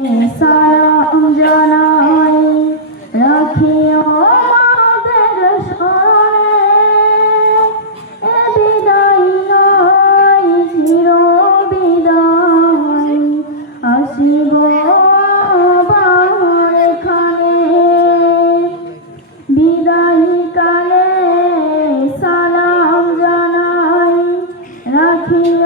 সালাম জানাই রাখিও মাদের স্মরণে এ বিদায় নয় চির বিদায় আসিব এখানে বিদায় কালে সালাম জানাই রাখিও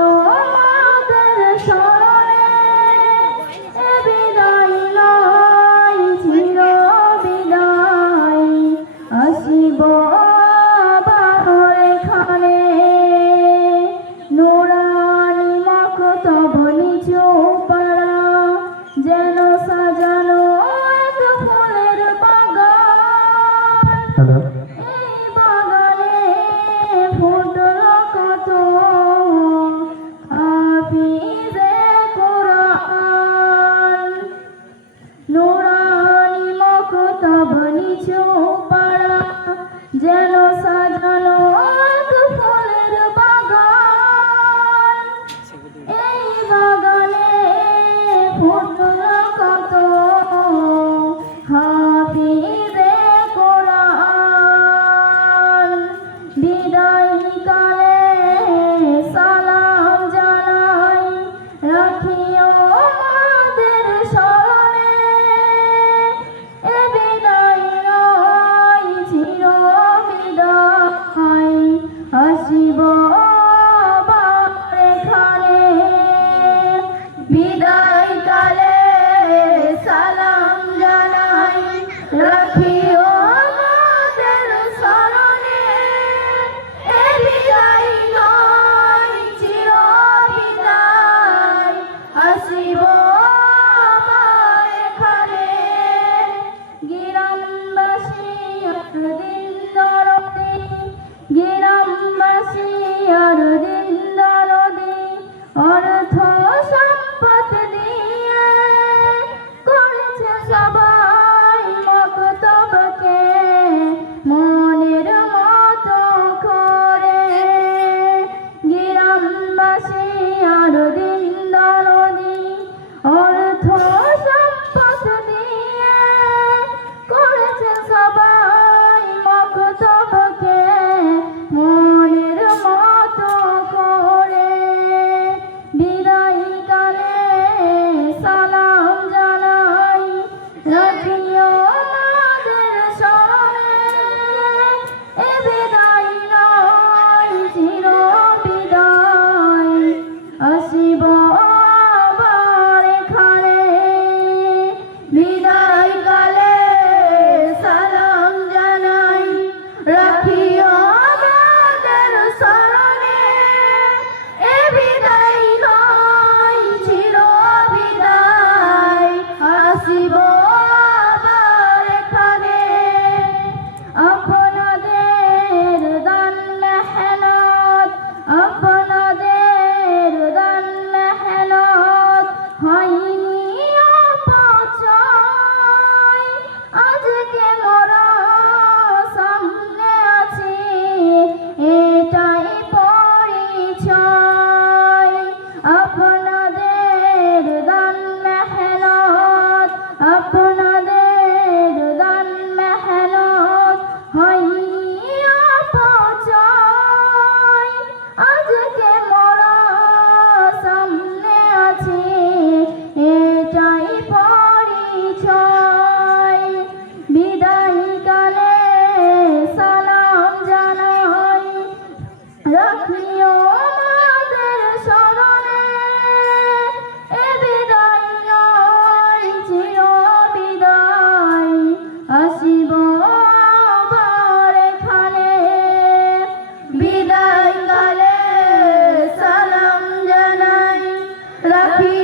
happy.